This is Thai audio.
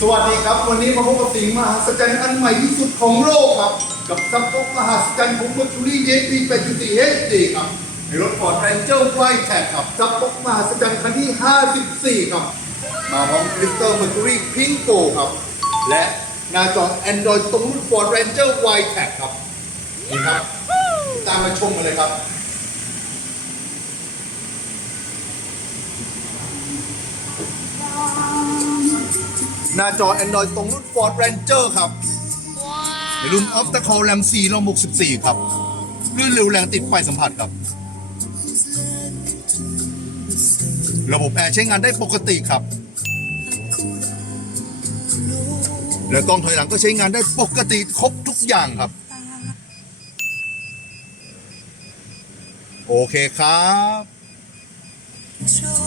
สวัสดีครับ วันนี้มาพบกับสิ่งมหัศจรรย์อันใหม่ที่สุดของโลกครับ กับซับพกมหัศจรรย์ของ Mercury JP 8.4 HD ครับ ในรถ Ford Ranger White Tag ครับซับพกมหัศจรรย์คันที่ 54 ครับ มาพร้อมคริสตัล Mercury Pink Go ครับ และหน้าจอ Android ตรงรุ่น Ford Ranger White Tag ครับนี่ครับ ตามมาชมกันเลยครับ หน้าจอ Android ตรงรุ่น Ford Ranger ครับในรุ่น Optical RAM 4รอม64 ครับลื่นเร็วแรงติดไฟสัมผัสครับ ระบบแอร์ใช้งานได้ปกติครับ และกล้องถอยหลังก็ใช้งานได้ปกติครบทุกอย่างครับ โอเคครับ show